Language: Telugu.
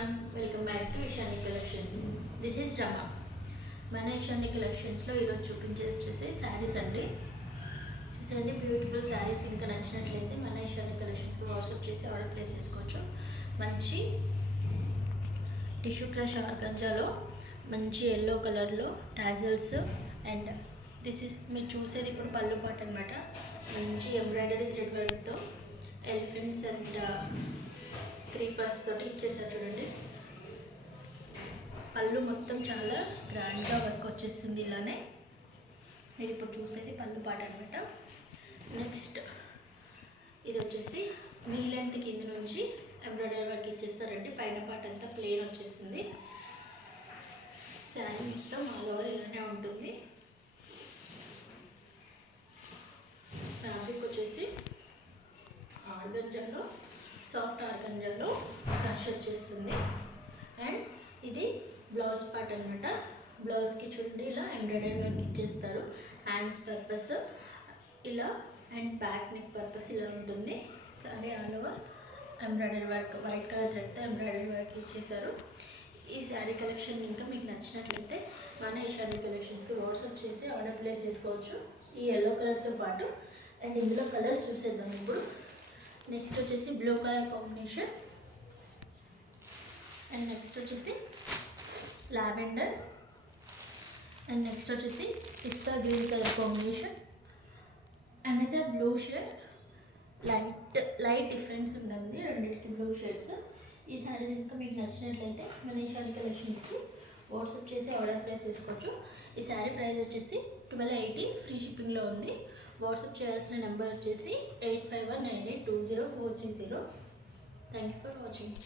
Welcome back to Ishani collections. This is Rama. మన ఇషాని కలెక్షన్స్లో ఈరోజు చూపించేది వచ్చేసి శారీస్ అండి. చూసండి, బ్యూటిఫుల్ శారీస్. ఇంకా నచ్చినట్లయితే మన ఇషాని కలెక్షన్స్కి వాట్సాప్ చేసి ఆర్డర్ ప్లేస్ చేసుకోవచ్చు. మంచి టిష్యూ క్రష్ ఆర్గంజాలో మంచి ఎల్లో కలర్లో టాజల్స్ అండ్ దిస్ ఇస్ మీరు చూసేది ఇప్పుడు పళ్ళు పాట అనమాట. మంచి ఎంబ్రాయిడరీ థ్రెడ్ వర్క్తో ఎలిఫెంట్స్ అండ్ క్రీపర్స్ తోటి ఇచ్చేసారు చూడండి. పళ్ళు మొత్తం చాలా గ్రాండ్గా వర్క్ వచ్చేస్తుంది. ఇలానే మీరు ఇప్పుడు చూసేది పళ్ళు పాట అనమాట. నెక్స్ట్ ఇది వచ్చేసి నీ లెంత్ కింద నుంచి ఎంబ్రాయిడరీ వర్క్ ఇచ్చేస్తారండి. పైన పాట అంతా ప్లెయిన్ వచ్చేస్తుంది. శారీ మొత్తం ఆల్ ఓవర్ ఇలానే ఉంటుంది. ఫ్యాబ్రిక్ వచ్చేసి ఆర్గంజాలో సాఫ్ట్ ఆర్గంజాలో క్రష్ వచ్చేస్తుంది. అండ్ ఇది బ్లౌజ్ పార్ట్ అనమాట. బ్లౌజ్కి చూడండి ఇలా ఎంబ్రాయిడరీ వర్క్ ఇచ్చేస్తారు. హ్యాండ్స్ పర్పస్ ఇలా అండ్ బ్యాక్ నెక్ పర్పస్ ఇలా ఉంటుంది. Sari all over embroidery work white colour థ్రెడ్తో ఎంబ్రాయిడరీ వర్క్ ఇచ్చేసారు. ఈ శారీ కలెక్షన్ ఇంకా మీకు నచ్చినట్లయితే మన ఈ శారీ కలెక్షన్స్కి వాట్సాప్ చేసి ఆర్డర్ ప్లేస్ చేసుకోవచ్చు. ఈ ఎల్లో కలర్తో పాటు అండ్ ఇందులో కలర్స్ చూసేద్దాం ఇప్పుడు. నెక్స్ట్ వచ్చేసి blue colour combination and next వచ్చేసి లావెండర్ అండ్ నెక్స్ట్ వచ్చేసి పిస్తా గ్రీన్ కలర్ కాంబినేషన్ అండ్ అయితే బ్లూ షేడ్. లైట్ డిఫరెన్స్ ఉంటుంది రెండింటికి బ్లూ షేడ్స్. ఈ శారీస్ ఇంకా మీకు నచ్చినట్లయితే మన ఈ శారీ కలెక్షన్స్కి వాట్సాప్ చేసి ఆర్డర్ ప్లేస్ చేసుకోవచ్చు. ఈ శారీ ప్రైస్ వచ్చేసి 1280 ఫ్రీ షిప్పింగ్లో ఉంది. వాట్సాప్ చేయాల్సిన నెంబర్ వచ్చేసి 8519820430. Thank you for watching.